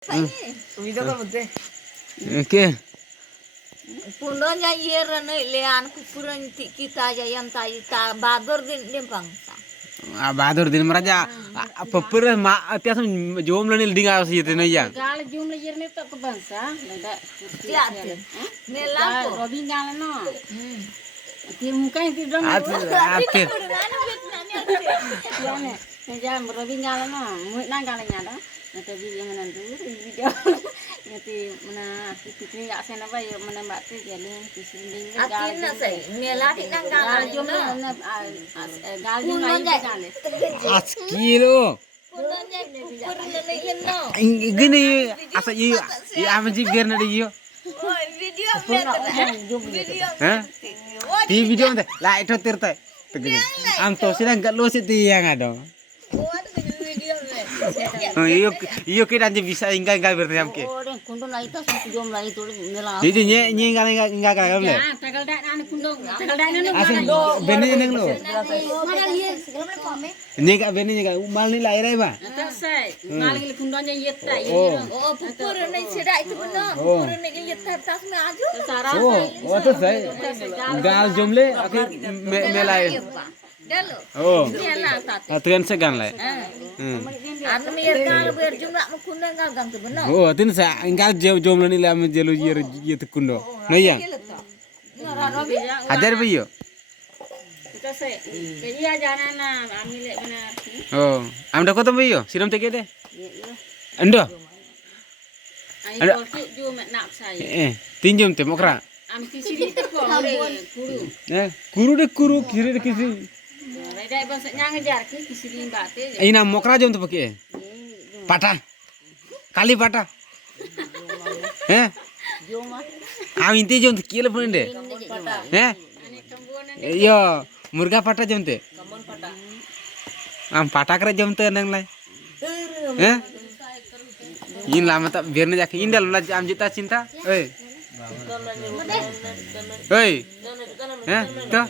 Video kan mute. Oke. Pundonya year na lean kupuran kita aja yang tayi ta badur din bangsa. Badur din meraja papur ma tiasa jom lanil dinga sih itu nih ya. Kalau jumlah year ni tak kebangsa, nada. Ya. Nelang ko. Robin galan no. Tir muka yang tir dong. Atir. Ya ne. Jangan Robin galan no. Muit nang galan nyada. Nanti video mana tu video. Nanti mana kita ya sana apa ya mana mbak tu jadi kisinding Atin na say. Nelang nang galan galan jumlah na. galan lain galan. Askilo. Pundonya kupuran na yin no. Gini asa iya aman sih biar nade iyo. Oh video video. Hah? Di video nanti lah itu tirta. Tegini. Am to sidang kat lu sih tiang ada. Oh ada video me. Oh iyo kita aja bisa enggak berarti amke. Orang kundung lah itu jom lah itu nelang. Jadi nye enggak kalah le. Tagal dah ane kundung. Tagal dah ane Asin bene neng lo. mana lihat segala macam kome. Nye ka bene nye ka mal ni lai rai ba. Tasai, ngalih kundungnya yeta. Oh pupuran na sida itu benar. Pupuran na yeta tas me aju. Oh itu saya. Gal jomle akhir melai. Dalo. Oh. Nelang satu. Atuan segan lai. Anu mir gal ber jumlah mukunda gagang tu benar. Oh, tin sa gal jomle ni la me jelo yet kundo. Naya. Hadar biyo. Tasai, kaya jangan na ambil benar. Oh, amda ko biyo. Siram teke de. Ando. Ayo kalau jom nak saya. Tinjom te mokra. Am kisi ni tu kuru. Kuru de kuru kiri de kisi. Dah bahasa nyangajar kisi ni bate. Ina mokra jom tu pakai. Pata. Kali pata. Jom ah. Am inti jom tu kila pun de. Yo, murga pata jom te. Am pata kere jom te nang lai. In lama tak biar na jaके in dalam am jita cinta. Oi. Oi. To.